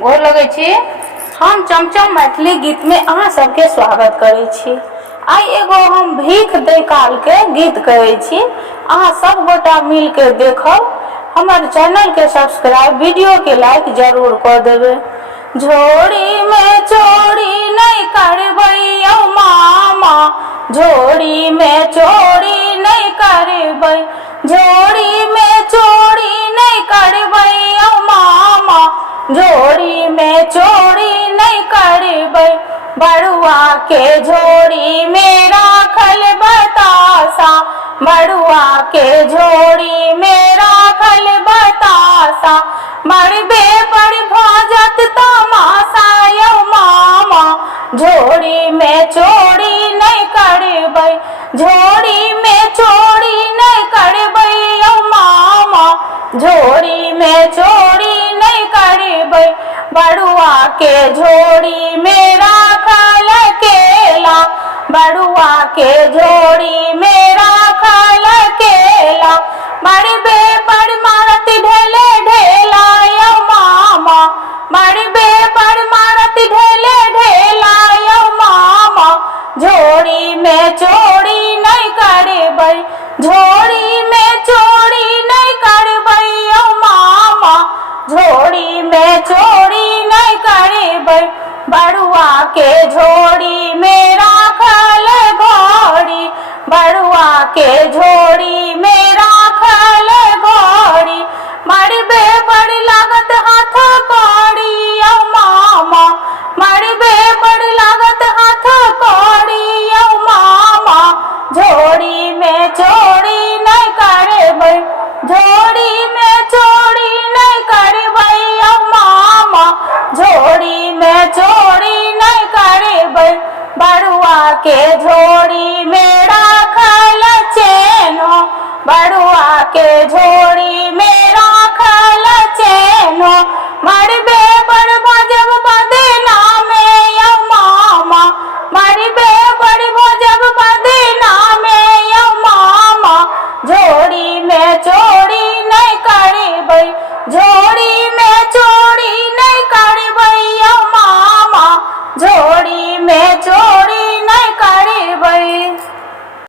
गोर लगै छी। हम चमचम मैथिली गीत में अहाँ सबके स्वागत करै छी। आई एगो हम भीख दे काल के गीत कहै छी, अहाँ सब गोटा मिल के देखब। हमर चैनल के सब्सक्राइब, वीडियो के लाइक जरूर कर देबै। झोड़ी में चोरी नहीं करबै यौ मामा, झोड़ी में चोरी नहीं करबै, झोड़ी में चोरी नहीं करबै यौ मामा, झोड़ी में चोरी नहीं करबै। बड़ुआ के झोड़ी में राखल बतासा, बड़ुआ के झोड़ी में राखल बतासा, मरबे पर भजत तमाशा यौ मामा, झोड़ी में चोरी नहीं करबै, झोड़ी में चोरी नहीं करबै यौ मामा, झोड़ी में चोरी नहीं करबै। बड़ुआ के झोड़ी में राखल केला, बड़ुआ के झोड़ी में राखल केला, मरबे पर मारत ढेले ढेला यौ मामा, मरबे पर मारत ढेले ढेला यौ मामा, झोड़ी में चोरी नहीं करबै, झोड़ी में चोरी नहीं करबै यौ मामा, झोड़ी में चोरी नहीं करबै। बड़ुआ के झोड़ी में राखल घोड़ी, बड़ुआ के झोड़ी में राखल घोड़ी, मरबे पर लागत हाथ कौड़ी यौ मामा, मरबे पर लागत हाथ कौड़ी यौ मामा, झोड़ी में चोरी नहीं करबै, झोड़ी में चोरी नहीं करबै यौ मामा, झोड़ी में चोरी नहीं करबै। बड़ुआ के झोड़ी